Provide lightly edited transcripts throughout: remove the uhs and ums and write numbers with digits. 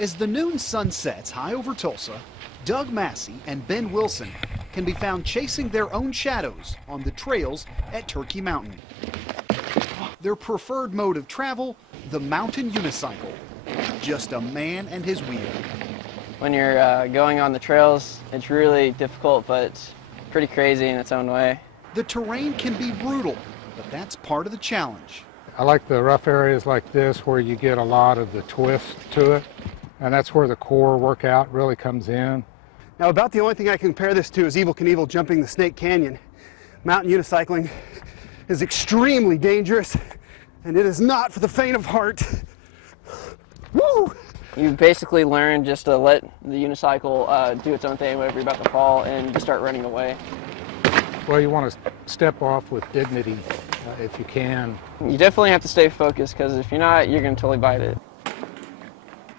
As the noon sun sets high over Tulsa, Doug Massey and Ben Wilson can be found chasing their own shadows on the trails at Turkey Mountain. Their preferred mode of travel, the mountain unicycle. Just a man and his wheel. When you're going on the trails, it's really difficult, but it's pretty crazy in its own way. The terrain can be brutal, but that's part of the challenge. I like the rough areas like this where you get a lot of the twist to it, and that's where the core workout really comes in. Now, about the only thing I can compare this to is Evel Knievel jumping the Snake Canyon. Mountain unicycling is extremely dangerous, and it is not for the faint of heart. Woo! You basically learn just to let the unicycle do its own thing whenever you're about to fall and just start running away. Well, you want to step off with dignity if you can. You definitely have to stay focused, because if you're not, you're going to totally bite it.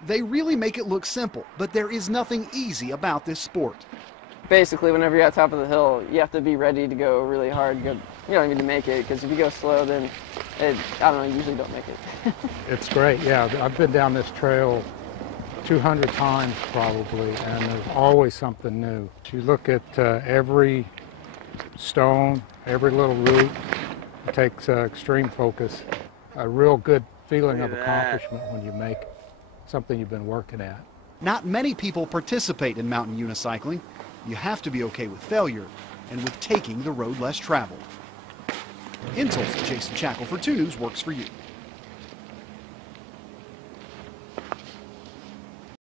They really make it look simple, but there is nothing easy about this sport. Basically, whenever you're at the top of the hill, you have to be ready to go really hard. You don't need to make it, because if you go slow, then I don't know, you usually don't make it. It's great, yeah. I've been down this trail 200 times probably, and there's always something new. You look at every stone, every little root. It takes extreme focus, a real good feeling of accomplishment when you make something you've been working at. Not many people participate in mountain unicycling. You have to be okay with failure and with taking the road less traveled. In Tulsa, Jason Shackle for 2 News works for you.